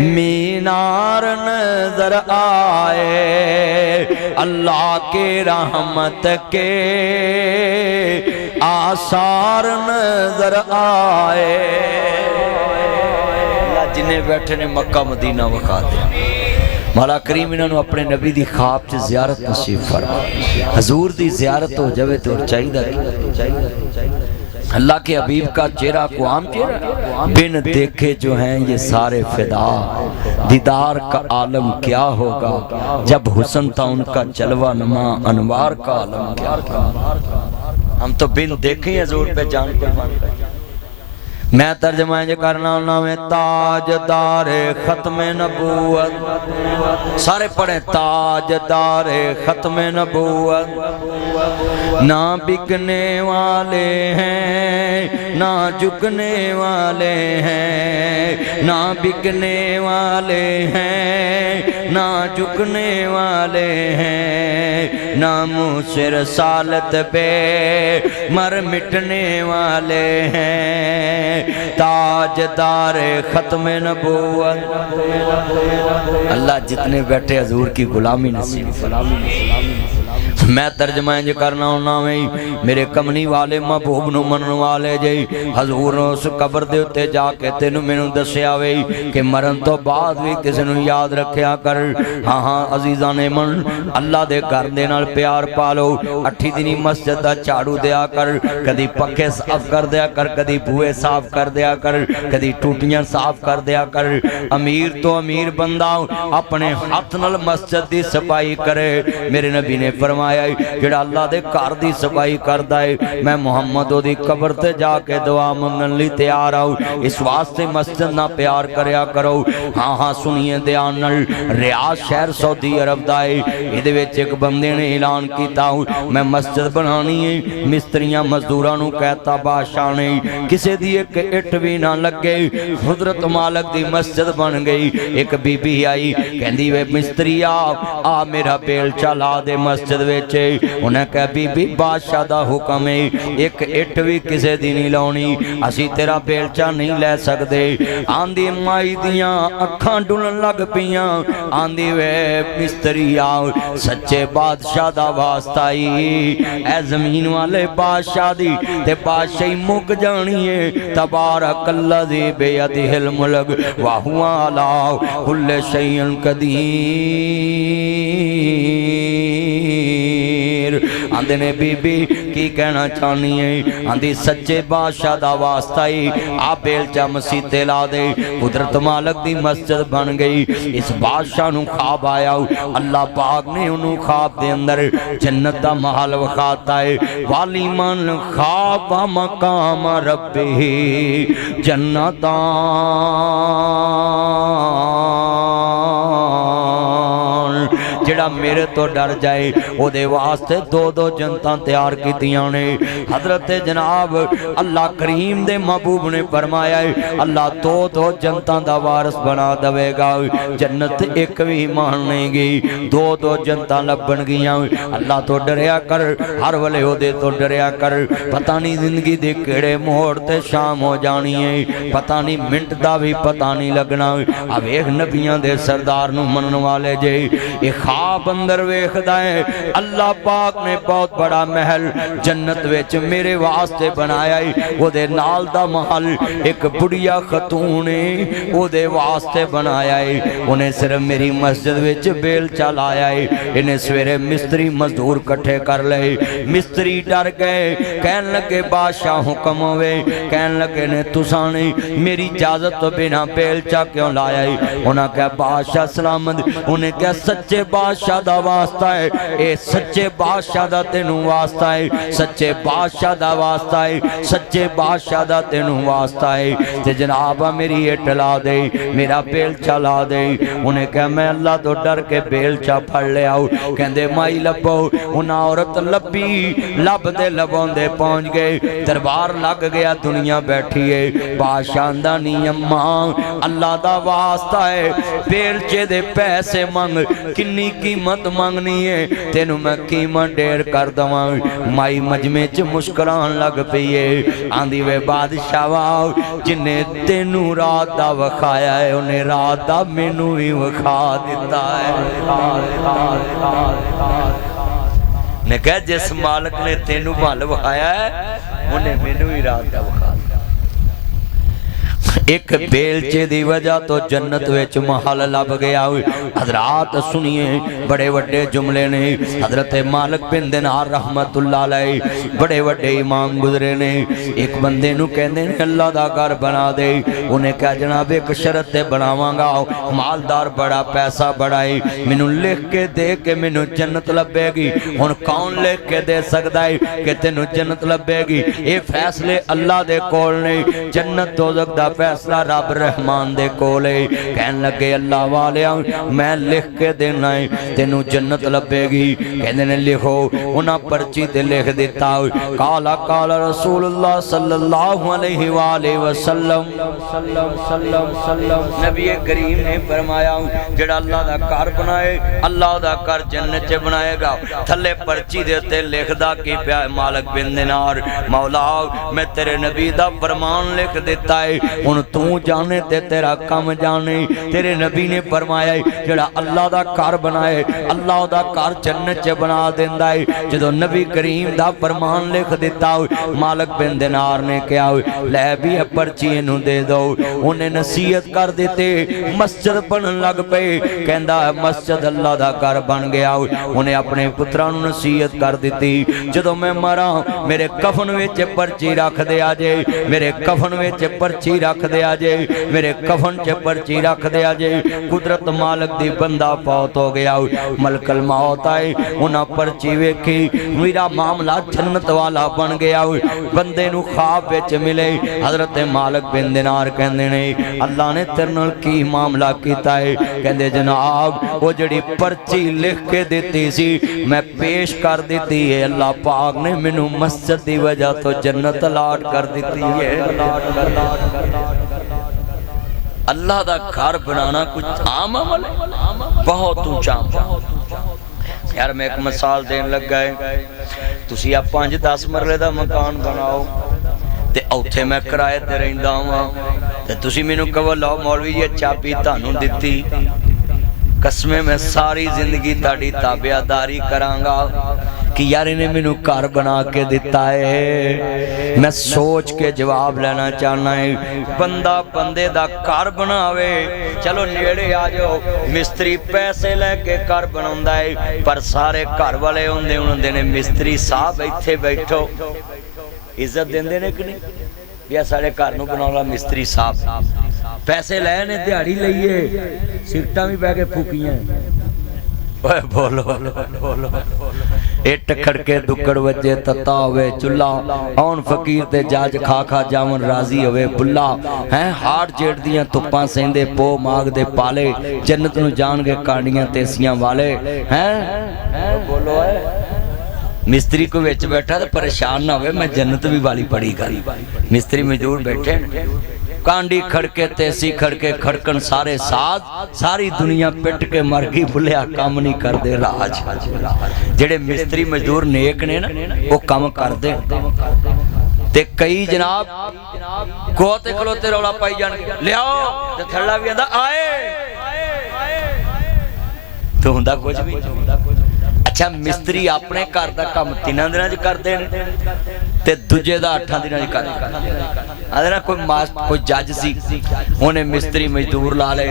मीनार नजर आए, अल्लाह के रहमत के आसार नजर आए। अल्लाह जिन्हें बैठे ने मक्का मदीना विखा दे। मौला करीम इन्होंने अपने नबी दी ख्वाब च ज़ियारत नसीब फरमा। हजूर दी ज़ियारत हो जावे तो चाहिए। अल्लाह के हबीब का चेहरा को आम चेहरा बिन देखे जो हैं ये सारे फिदा। दीदार का आलम क्या होगा जब हुस्न था उनका जलवा नुमा, अनवार का आलम क्या होगा। हम तो बिन देखे हजूर पे जान कुर्बान कर। मैं तर्जमा जो करना में ताजदारे खत्म नबूवत, सारे पढ़े ताजदारे खत्म नबूवत। ना बिकने वाले हैं ना झुकने वाले हैं, ना बिकने वाले हैं ना झुकने वाले हैं, ना मुझसे सालत पे मर मिटने वाले हैं। ताजदार खत्म नबूवत। अल्लाह जितने बैठे हजूर की गुलामी नसीब। मैं तर्जमा जो करना होना में मेरे कमनी वाले महबूब नूं मनण वाले जी हजूर उस कबर दे उत्ते जाके तेनू मैनू दस्या वे कि मरण तो बाद भी किसी नूं याद रखिया कर। हाँ हाँ अजीज़ां ने मन अल्लाह दे घर दे नाल प्यार पा लो। 8 दिनी मस्जिद दा झाड़ू दिया कर, कदी पक्के साफ कर दिया कर, कदी बूहे साफ कर दिया कर, कदी टूटियां साफ कर दिया कर। अमीर तो अमीर बंदा अपने हाथ नाल मस्जिद दी सफाई करे। मेरे नबी ने फरमाया जेड़ा अल्लाह दे घर दी सफाई करदा है मैं मुहम्मद ओदी कबर ते जाके दुआ मंगन लई तैयार आऊं। इस वास्ते मस्जिद ना प्यार करया करो। हाँ हाँ सुनिए ध्यान नाल, रियाद शहर सऊदी अरब दा है। इहदे विच एक बंदे ने ऐलान कीता मैं मस्जिद बनानी है। मिस्त्रियां मजदूरां नूं कहता बादशाह ने किसे दी एक इट भी ना लगे। कुदरत मालक दी मस्जिद बन गई। एक बीबी आई कहंदी वे मिस्त्री आ मेरा बेलचा ला दे मस्जिद विच। उन्हें कहा बीबी बादशाह दा हुक्म है एक इट भी किसे दी नहीं लाउणी, असी तेरा बेलचा नहीं लै सकदे। आंदी माई दियां अखां डुलन लग पियां। आंदी वे मिस्त्री आ सच्चे बादशाह दा वास्ता ही ए जमीन वाले बादशाह दी ते बादशाही मुक जानी है। तबारक अल्लज़ी बियदिहिल मुल्क व हुवा अला कुल्लि शैइन कदीर। आंदे ने बीबी की कहना चाहनी है। आंदी सच्चे बादशाह दा वास्ता ही आ बेलचा मसीते ला दे। कुदरत मालक दी मस्जिद बन गई। इस बादशाह नूं ख्वाब आया, अल्लाह पाक ने उन्होंने ख्वाब दे अंदर जन्नत दा महल विखाता है। वाली मन ख्वाब मकाम रब्बी जन्नता जेड़ा मेरे तो डर जाए ओदे वास्ते 2-2 जनता तैयार कीतियां ने। हजरत जनाब अल्लाह करीम दे महबूब ने फरमाया अल्लाह 2-2 जनता दा वारिस बना देगा। जन्नत एक भी मानेगी, 2-2 जनता लभण गियां। अल्लाह तो डरिया कर, हर वेले ओदे तो डरिया कर। पता नहीं जिंदगी दे केड़े मोड़ ते शाम हो जानी है, पता नहीं मिनट दा भी पता नहीं लगना। आ वेख नबियां दे सरदार नूं मनण वाले जे ख्वाब अंदर वेखदा है अल्लाह पाक ने बहुत बड़ा महल जन्नत विच मेरे वास्ते बनाया है। ओदे नाल दा महल एक बुढ़िया खतून है ओदे वास्ते बनाया है। उन्हें सिर्फ मेरी मस्जिद विच बेलचा लाया है। इन्हें सवेरे मिस्त्री मजदूर इकट्ठे कर ले। मिस्त्री डर गए, कहन लगे बादशाह हुक्म होवे। कहन लगे ने तुसां ने मेरी इजाजत तो बिना बेलचा क्यों लाया है। उन्हें कहा बादशाह सलामत। उन्हें कहा सच्चे बादशाह दा वास्ता है, ए सच्चे बादशाह दा तेनू वास्ता है, सच्चे बादशाह दा वास्ता है, सच्चे बादशाह दा तेनू वास्ता है। ते जनाब मेरी इट ला दे, मेरा बेलचा ला दे। उन्हें कहा मैं अल्लाह तो डर के बेलचा फड़ लिया। कहंदे माई लभो। उन्हें औरत लभी, लभदे लभोंदे पहुंच गए। दरबार लग गया, दुनिया बैठी है। बादशाह दा नहीं अम्मा अल्लाह दा वास्ता है बेलचे दे पैसे मंग। किन्नी कीमत मंगनी है तेनू मैं कीमत ढेर कर दवां। माई मजमे च मुस्कुरान लग पई है, आंदी वे बादशाह वाह जिन्ने तेनू रात दा वखाया है उन्हें रात दा मैनू भी वखा दिता है। ने कहा जिस मालिक ने तेनू भल वखाया है उन्हें मैनू भी रात दा वखा। एक बेलचे दी वजह तो जन्नत विच महल लब गया। हजरात सुनिए बड़े वड्डे जुमले ने। हजरत मालिक बिन दिनार रहमतुल्लाह अलैह बड़े वड्डे इमाम गुजरे ने। एक बंदे नू कहंदे ने अल्लाह दा घर बना दे। उन्हें कहा जनाब एक शरत ते बनावांगा, मालदार बड़ा पैसा बड़ा है, मैनू लिख के दे के मैनू जन्नत लभेगी। हुण कौन लिख के दे सकदा है कि तैनू जन्नत लभेगी? ये फैसले अल्लाह दे कोल ने। जन्नत दोज़ख दा फैसला रब रहमान दे कोले। कहन लगे अल्लाह वालिया मैं लिख के देना है तेनू जन्नत लभेगी। कहंदे ने लिखो। उन्हां पर्ची ते लिख दिता काला काला रसूलुल्लाह सल्लल्लाहु अलैहि वसल्लम नबी करीम ने फरमाया जेड़ा अल्लाह दा घर बनाए अल्लाह दा घर जन्नत च बनाएगा। थल्ले पर्ची दे उत्ते लिखदा कि पिया मालिक बिन दिनार मौला मैं तेरे नबी दा फरमान लिख दिता है, हुण तू जाने ते तेरा कम जाने। तेरे नबी ने फरमाया जेड़ा अल्लाह दा घर बनाए अल्लाह दा घर जन्नत च बना देंदा है। जदों नबी करीम दा फरमान लिख दिता मालिक बिन दिनार ने कहा लै भी पर्ची इनू दे दो। उन्हें नसीहत कर दिते, मस्जिद बनन लग पे। कहंदा मस्जिद अल्लाह दा घर बन गया। उन्हें अपने पुत्रां नू नसीहत कर दिती जदों मैं मरा मेरे कफन विच पर्ची रख दे आजे, मेरे कफन विच पर्ची रख दे आजे, मेरे कफन च पर्ची रख दे आजे। कुदरत मालिक दी बंदा फौत हो गया, मलकल मौत आए उन्हां पर्ची वेखी मेरा मामला जन्नत वाला बन गया। बंदे नू ख्वाब विच मिले हजरत मालिक बिन दिनार कहंदे ने अल्लाह ने तेरे नाल की मामला कीता है? कहंदे जनाब वो जड़ी पर्ची लिख के दिती सी मैं पेश कर दिती है, अल्लाह पाक ने मैनू मस्जिद दी वजह तो जन्नत अलाट कर दिती है। अल्लाह दा घर बनाना कुछ आम अमल है, बहुत ऊंचा यार। मैं एक मिसाल देन लगा है, तुसी आ 5-10 मरले दा मकान बनाओ ते उत्थे मैं किराए ते रहिंदा वां ते तुसी मैनू कहो लो मौलवी जी चाबी तुहानू दित्ती, कसमें मैं सारी जिंदगी ताड़ी ताबेदारी करांगा कि यार इन्हें मैनू घर बना के दिता है। मैं सोच के जवाब लेना चाहना है बंदा बंदे दा घर बनावे। चलो नेड़े आ जाओ, मिस्त्री पैसे लेके घर बनाउंदा है पर सारे घर वाले होंदे ने मिस्त्री साहब इत्थे बैठो, इज्जत देंदे ने कि नहीं? या सारे घर नूं बनाउणा मिस्त्री साहब पैसे लए ने दिहाड़ी लईए सिगटां भी बह के फूकियां। ओए बोलो बोलो इट खड़के दुक्कड़ वजे तत्ता होवे चुल्ला आउन फकीर ते जज खा खा जावन राजी होवे बुल्ला हैं हाड़ जेड़ दियां तुप्पां सेंदे पो माग दे पाले जन्नत नूं जाणगे कांडियां तेसियां वाले हैं। बोलो मिस्त्री को विच बैठा तो परेशान ना होवे मैं जन्नत भी वाली पड़ी कर। मिस्त्री मजदूर बैठे कांडी खड़के तेसी खड़के खड़कन सारे साथ सारी दुनिया पिट के मर गई भुलिया काम नहीं करते राज। जेड़े मिस्त्री मजदूर नेक ने ना वो काम करते ते कई जनाब गोते खलोते रौला पाई जान लियाओ ते थल्ला भी आंदा आए तो हुंदा कुछ भी। अच्छा मिस्त्री अपने घर का काम 3 दिनां च करदे ने ते दूजे दा 8 दिनां च करदे। आदे ना कोई मास्टर कोई जज सी उन्हें मिस्त्री मजदूर ला ले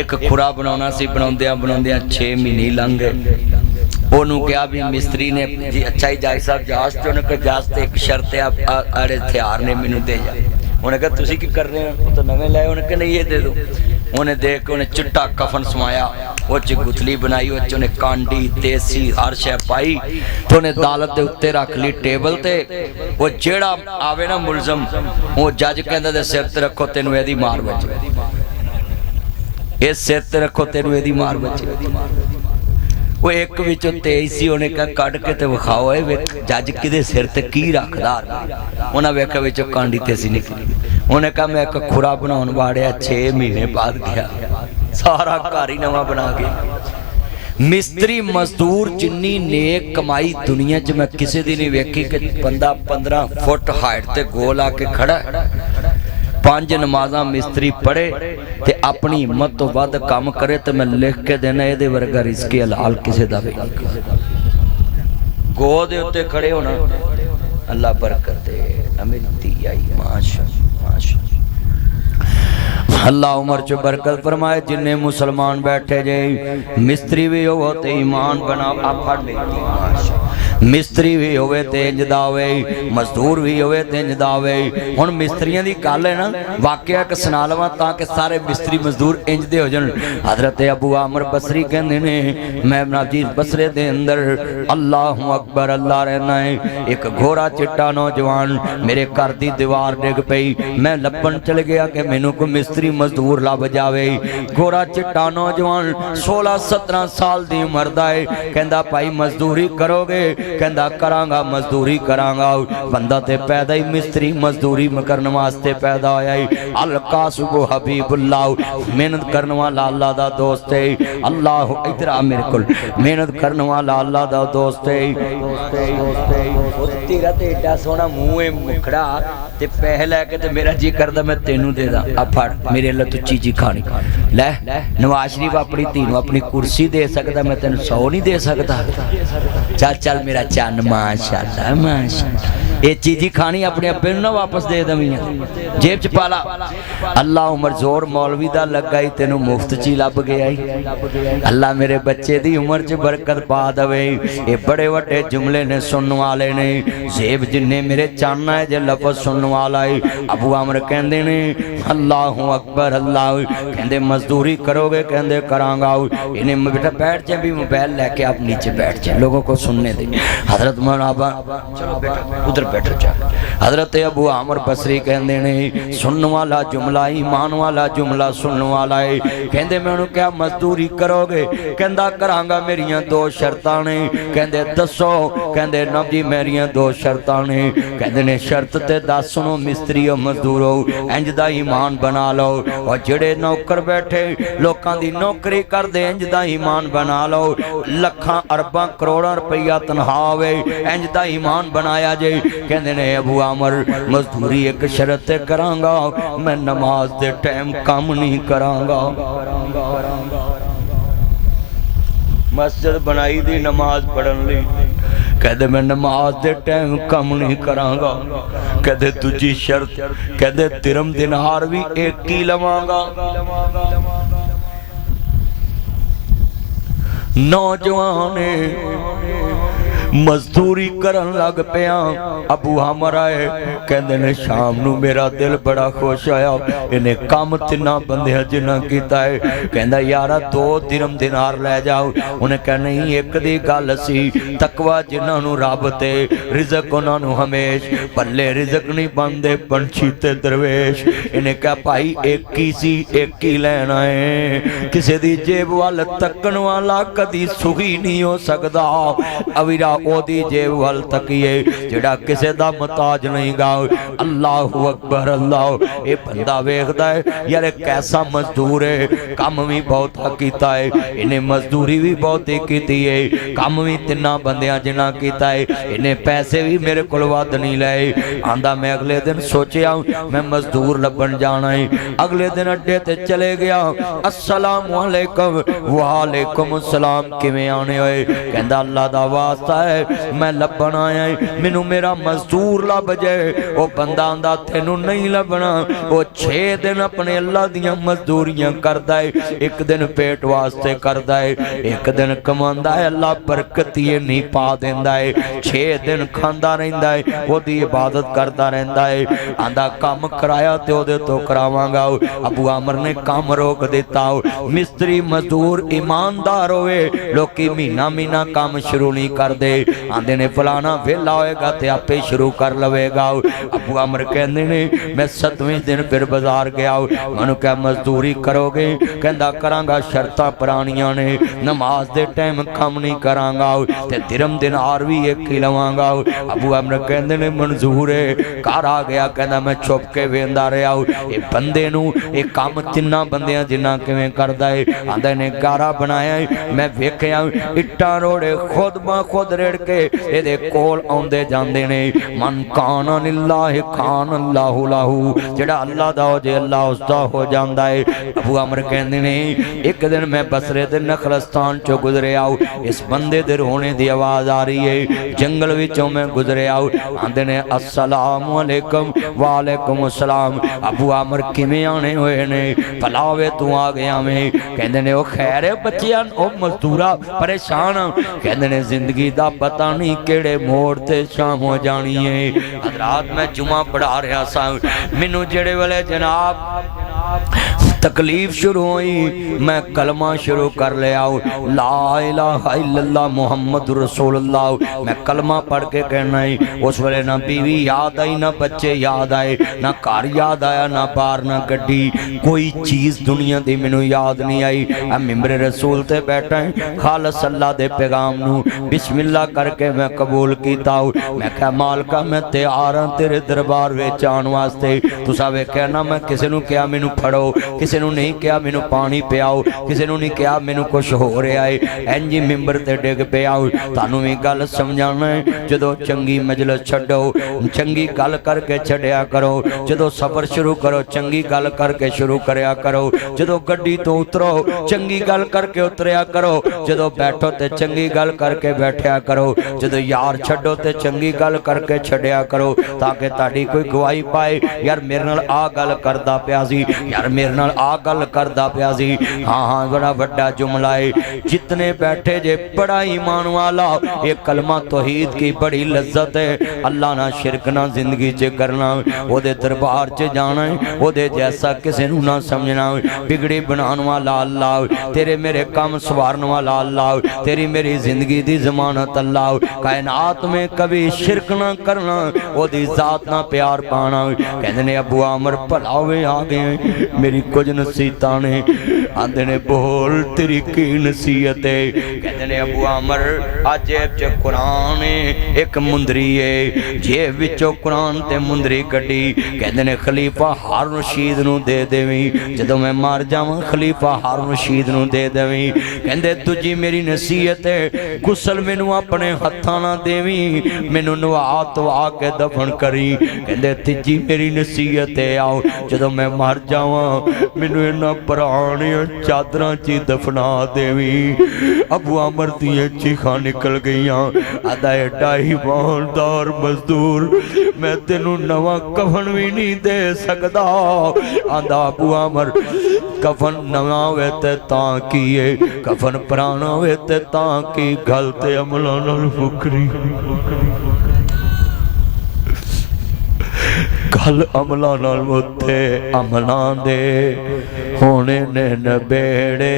एक खुरा बनाउणा सी बनाउंदियां 6 महीने लंघ गए। ओनू कहा भी मिस्त्री ने जी अच्छा ही जज साहब जास चो ने जास ते एक शर्त आड़े हथियार ने मैनू दे जा। उन्हें कहा तुसी की कर रहे हो तो नवे लाए। उन्हें कहा नहीं ये दे दो। उन्हें देख के उन्हें चिट्टा कफन समाया उस गुथली बनाई उन्हें कांडी देसी हर शै पाई तो उन्हें अदालत के उत्ते रख ली टेबल ते। वो जेड़ा आवे ना मुलजम वो जज कहंदा दे सिर ते रखो तेनू एदी मार बचे, ये सिर ते रखो तेनू एदी मार बचे। वो एक विचों तेज सी उन्हें कहा कट के ते विखाओ जज किदे सिर ते की रखदा। उन्हें वेखा विचों कांडी तेसी निकली। उन्हें कहा मैं एक खुरा बनाउण वाड़िया 6 महीने बाद गया सारा घर ही नवा बना के मिस्त्री मजदूर जिन्नी नेक कमाई दुनिया च मैं किसी दी नहीं वेखी कि बंदा 15 फुट हाइट ते गोल आके खड़ा 5 नमाज़ां मिस्त्री पढ़े ते अपनी हिम्मत तो वध काम करे तो मैं लिख के देना ये वर्गा रिज़्क़ हलाल किसी दा भी गो दे उत्ते खड़े होना अल्लाह बरकत दे मेरी धी आई माशा अल्लाह उमर च बरकत फरमाए। जिन्ने मुसलमान बैठे जे मिस्त्री भी हो ते ईमान बना आप मिस्त्री भी होवे ते इंज दा होवे मजदूर भी होवे ते इंज दा होवे। हुण मिस्त्रियां दी गल है ना वाकया एक सुना लवां तां कि सारे मिस्त्री मजदूर इंज दे हो जाण। हजरत अबू आमर बसरी कहंदे ने मैं नाजीर बसरे दे अंदर अल्लाहु अकबर अल्लाह रहना है एक घोड़ा चिट्टा नौजवान मेरे घर दी दीवार डिग पई मैं लब्बन चल गया कि मैनू कोई मिस्त्री मजदूर लभ जावे। घोड़ा चिट्टा नौजवान 16-17 साल दी उम्र दा है कहंदा भाई मजदूरी करोगे कहंदा करांगा मजदूरी करांगा। बंदा ते पैदा ही मिस्त्री मजदूरी करने वास्ते पैदा होया है। अल कासुब हबीबुल्लाह मेहनत करने वाला अल्लाह दा दोस्त है। अल्लाह इधर आ मेरे कोल मेहनत करने वाला अल्लाह दा दोस्त है। तेरा ते एडा सोहना मुंह है मुखड़ा ते पैसे लैके ते मेरा जी करदा मैं तेनू दे दा आ फड़ मेरे लिए तू चीज़ी खानी लै। नवाज शरीफ अपनी धी नूं अपनी कुर्सी दे सकदा मैं तेन 100 नहीं दे सकता। चल चल मेरा चन्न माशाअल्लाह माशाअल्लाह ये चीज़ी खानी अपने अब्बे नूं ना वापस दे दवीं जेब च पाला। अल्लाह उमर जोर मौलवी दा लगा ही तेनू मुफ्त च लभ गया ही। अल्लाह मेरे बच्चे दी उम्र च बरकत पा दवे। ये बड़े वड्डे जुमले ने सुनने वाले ने जेब जिन्ने मेरे चन्न है जे लफज सुनने वाला है। अबू आमर कहंदे ने अल्लाहु अकबर अल्लाह कहंदे मजदूरी करोगे कहंदे करांगा। इन्हें बेटा बैठ जाए भी मोबाइल लेके आप नीचे बैठ जाए लोगों को सुनने दे। हजरत मौलाना चलो बेटा उधर बैठो जा। हजरत अबू आमर बसरी कहंदे ने सुनने वाला जुमला ईमान वाला जुमला सुनने वाला है। कहंदे मैं उन्होंने क्या मजदूरी करोगे कहंदा करांगा मेरियां 2 शर्तां ने। कहंदे दसो कहंदे ना जी मेरियां 2 शर्तां ने। कहंदे ने शर्त ते दस सुनो मिस्त्री हो मजदूर हो इंज दा ईमान बना लो और जेड़े नौकर बैठे लोकां दी नौकरी करदे इंज दा ईमान बना लो। लखां अरबां करोड़ां रुपया तनखा होवे इंज दा ईमान बनाया जे। कहंदे ने अबू आमर मजदूरी एक शर्त ते करांगा मैं नमाज दे टाइम काम नहीं करांगा। मस्जिद बनाई दी नमाज पढ़न लई कहते मैं नमाज दे टाइम कम नहीं करांगा। कहते दूजी शर्त कहते दिरम दिनार भी एक ही लवांगा। नौजवान मजदूरी करन लग पिया। अबू आमर आए कहंदे ने शाम नू मेरा दिल बड़ा खुश आया। इन्हें काम 3 बंदियां जिन्ना कीता है कहंदा यारा 2 दिरम दिनार लै जाओ। उन्हें कहा नहीं एक दी गल सी तकवा जिन्हां नू रब ते रिज़क उन्हां नू हमेश पल्ले रिज़क नहीं बनदे पंछी ते दरवेश। इन्हें कहा भाई एक ही सी एक ही लैना है। किसी दी जेब वाल तकन वाला कदी सुखी नहीं हो सकदा। अवीरा ओदी जेब वाल तकीए जेड़ा किसे दा मुताज नहीं गा। अल्लाहु अकबर अल्लाह ये बंदा वेखदा है यार कैसा मजदूर है काम भी बहुत कीता है। इन्हें मजदूरी भी बहुत कीती है काम भी 3 बंदियां जिन्ना कीता है। इन्हें पैसे भी मेरे कोल वध नहीं लाए। आंदा मैं अगले दिन सोचिया मैं मजदूर लभन जाना है। अगले दिन अड्डे ते चले गया। अस्सलाम वालेकुम वालेकुम अस्सलाम किवें आने होए। कहंदा अल्लाह दा वास्ता है मैं लभन आया मैनू मेरा मजदूर लभ जाए। वो बंदा आंदा तेनू नहीं लभना। वो 6 दिन अपने अल्लाह दियां मजदूरियां करदा है। एक दिन पेट वास्ते करदा है एक दिन कमांदा है अल्लाह बरकत ही नहीं पा देंदा है। 6 दिन खांदा रहिंदा है ओदी इबादत करदा रहिंदा है। आंदा काम कराया ते ओदे तो करावांगा। अबू आमर ने काम रोक दिता। मिस्त्री मजदूर ईमानदार होवे लोकी महीना महीना काम शुरू नहीं करदे। आंदे ने फलाना वेला होएगा ते आपे शुरू कर लवेगा। अबू अमर कहंदे ने मैं 7वें दिन फिर बाजार गया, मैनू क्या मजदूरी करोगे? कहंदा करांगा, शर्तां पुरानियां ने, नमाज दे टाइम काम नहीं करांगा ते दिरम दिनार भी एक ही लवांगा। अबू अमर कहंदे ने मंजूर है। घर आ गया, कहंदा मैं छुप के वेंदा रहा, ये बंदे नू ये काम तिन्ना बंदियां जिन्ना किवें करदा है। आंदे ने गारा बनाया, मैं वेखिया इट्टां रोड़े खुद ब खुद रेड़ के इहदे कोल आउंदे जांदे ने। मन कान लिल्लाह खान अल्लाहु लहू, जेड़ा अल्लाह दा हो जे अल्लाह उसदा हो जांदा है। अबू अमर कहंदे ने एक दिन मैं बसरे दे नखलस्तान चो गुजरे आओ, इस बंदे दे रोने दी आवाज आ रही है। जंगल विचों मैं गुजरे आओ, आंदे ने अस्सलामु अलैकुम वालेकुम अस्सलाम। अबू अमर किवें आने होए ने? भलावे तू आ गया मैं? कहंदे ने ओ खैर है बच्चियां, ओ मजदूरा परेशान, कहंदे ने जिंदगी दा पता नहीं केड़े मोड़ ते शाम हो जानी है। हजरात मैं जुमा पढ़ा रहा सा, मैनू जेड़े वेले जनाब तकलीफ शुरू हुई, मैं कलमा शुरू कर लिया, ला इलाहा इल्लल्लाह मुहम्मद रसूलुल्लाह। मैं कलमा पढ़ के कहना है, उस वेले ना बीवी याद आई, ना बच्चे याद आए, ना घर याद आया, ना बार ना गड्डी, कोई चीज़ दुनिया की मैनू याद नहीं आई। मिंबरे रसूल ते बैठा है, खालस अल्लाह दे पैगाम नू बिस्मिल्लाह करके मैं कबूल किया। मैं क्या मालका मैं तैयार हाँ तेरे दरबार विच आउण वास्ते। तुसा वेख्या ना मैं किसी नू क्या मैनू फड़ो, किसी नू नहीं क्या मैनू पानी पियाओ, किसी नू नहीं क्या मैनू कुछ हो रहा है। इंज ही मिंबर ते डिग पिया। तुहानू भी गल समझाना है, जदों चंगी मजलिस छड्डो चंगी गल करके छड्या करो, जदों सफर शुरू करो चंगी गल करके शुरू करया करो, जदों गड्डी तो उतरो चंगी गल करके उतरिया करो, जदों बैठो ते चंगी गल करके बैठया करो, जदों यार छड्डो ते चंगी गल करके छड्या करो, ताकि तुहाडी कोई गवाही पाए, यार मेरे नाल आ गल करदा पिया सी, यार मेरे नाल आ गल करदा पिया सी। हाँ हाँ बड़ा बड़ा जुमला है। जितने बैठे जे बड़ा ईमान वाला, ये कलमा तौहीद की बड़ी लज्जत है। अल्लाह ना शिरक ना जिंदगी च करना, ओदे दरबार च जाना है, ओदे जैसा किसी नू ना समझना। बिगड़ी बनाने वाला अल्लाह, तेरे मेरे काम सवारने वाला अल्लाह, तेरी मेरी जिंदगी दी जमानत अल्लाह। कायनात में कभी शिरक ना करना, ओदी जात ना प्यार पाना। कहते ने अबू आमर भलावे आ गए, मेरी कुछ नसीहतां ने। आंदे ने बोल तेरी की नसीहत है? कहते ने अबू आमर अज जेब च कुरान है, एक मुंदरी है, जेब विचों कुरान ते मुंदरी कड्डी। कहते ने खलीफा हारून रशीद नू दे देवीं, जदों मैं मर जावां खलीफा हारून रशीद नू दे देवीं। कहंदे दूजी मेरी नसीहत है, गुसल मैनू अपने हत्थां ना देवीं, मैनू नवा धवा के दफन करी। कहंदे तीजी मेरी नसीहत है, आओ जदों मैं मर जावां मैनू इन्हां पुराणियां चादरां च दफना देवीं। अबू अमर दियां चीखां निकल गईयां। आदा एडा ईमानदार मजदूर, मैं तेनू नवा कफन भी नहीं दे सकदा। आंदा अबू अमर कफन नवा होवे ते तां की है, कफन पुराना होवे ते तां की, गल ते अमलां नाल मुकरी। गल अमलां नाल मुते, अमलां दे होने ने नबेड़े,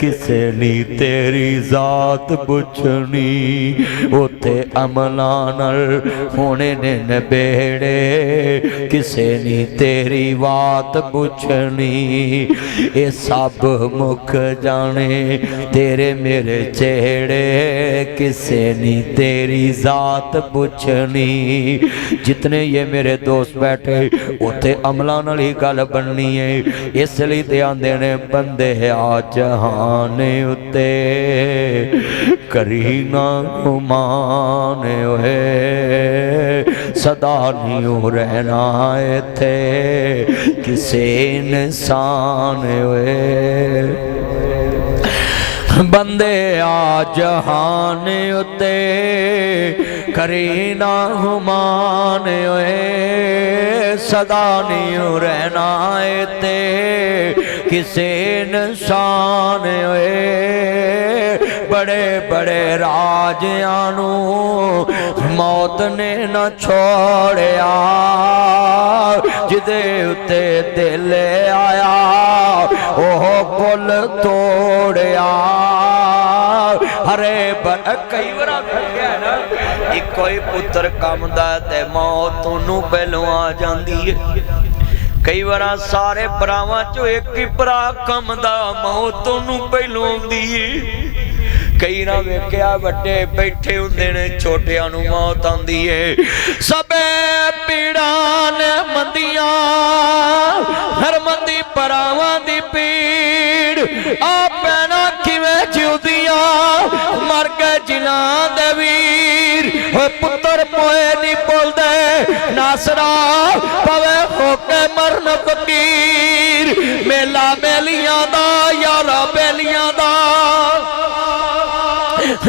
किसे नी तेरी जात पुछनी, उते अमलां नाल होने ने नबेड़े, किसे नी तेरी बात पुछनी। ये सब मुख जाने तेरे मेरे चेहरे, किसे नी तेरी जात पुछनी। जितने ये मेरे दोस्त बैठे उते अमलां नाल ही गल बननी है। इसलिए ते आंदे ने बंदे आ जहान उते करी ना गुमान होए, सदा नहीं रहना इत्थे किसे इंसान होए। बंदे आ जहान उते करी ना गुमान होए, सदा नहीं रहना इत्थे किसे इंसान होए। बड़े बड़े राजियां नू मौत ने न छोड़िया, जिदे उते दिल आया ओह पुल तोड़िया। हरे कई बार ना एक ही पुत्र कमदा ते मौत नूं पहलों आ जांदी है। कई बार सारे भरावां चों एक ही भरा कमदा मौत नूं पहलों आउंदी है। कई ना वेख्या वड्डे बैठे हुंदे ने छोटियां नूं मौत आंदी है। सबे पीड़ा ने मंदियां हर मंदी भरावां दी पीड़ आ पैना किवें जिउदियां मर गए जिन्हां दे वीर। ओए पुत्तर मोए नहीं बोलदे नासरा पवे होके मरन फकीर। मेला बेलियां दा यारा बेलियां दा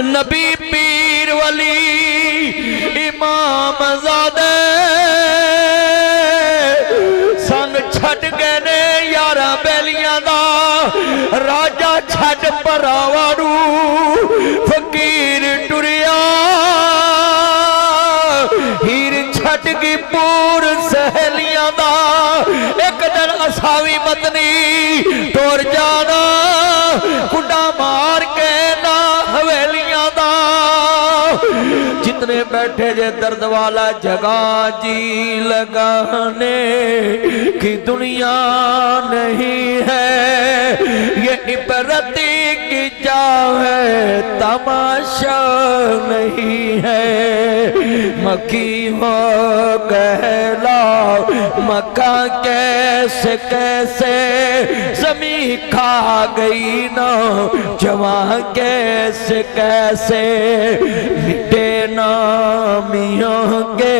नबी पीर वली इमाम ज़ादे संग छड़ गए ने यारा बेलियां दा राजा छड़ भरावारू फकीर टुरिया हीर छड़ की पूर सहेलियां दा एक दिन असावी मतनी टुर जाना कुंडा मार के ना हवेलियां दा। जितने बैठे जे दर्द वाला जगह जी लगाने की दुनिया नहीं है। ये इबरती की जा है तमाशा नहीं है। मक्की हो कहला मक्का कैसे कैसे जमी खा गई ना जवा कैसे कैसे मिटे नामियों के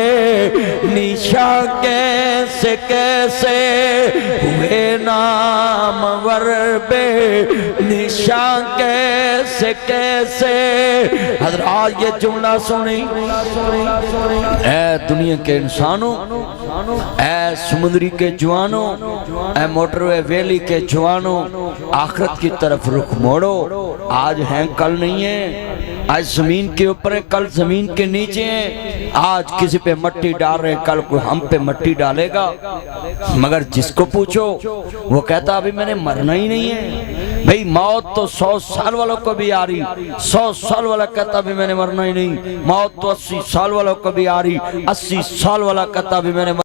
निशा कैसे कैसे हुए नाम वरबे निशा कैसे कैसे। हज़रात ये जुमला सुनी ऐ दुनिया के इंसानों ऐ समुद्री के जवानों ऐ मोटरवे वैली के जवानों आखिरत की तरफ रुख मोड़ो। आज हैं कल नहीं है। आज जमीन के ऊपर है कल जमीन के नीचे है। आज किसी पे मट्टी डाल रहे कल को हम पे मट्टी डालेगा। मगर जिसको पूछो वो कहता अभी मैंने मरना ही नहीं है। भाई मौत तो 100 साल वालों को भी आ रही। 100 साल वाला कहता अभी मैंने मरना ही नहीं। मौत तो 80 साल वालों को भी आ रही। 80 साल वाला कहता अभी मैंने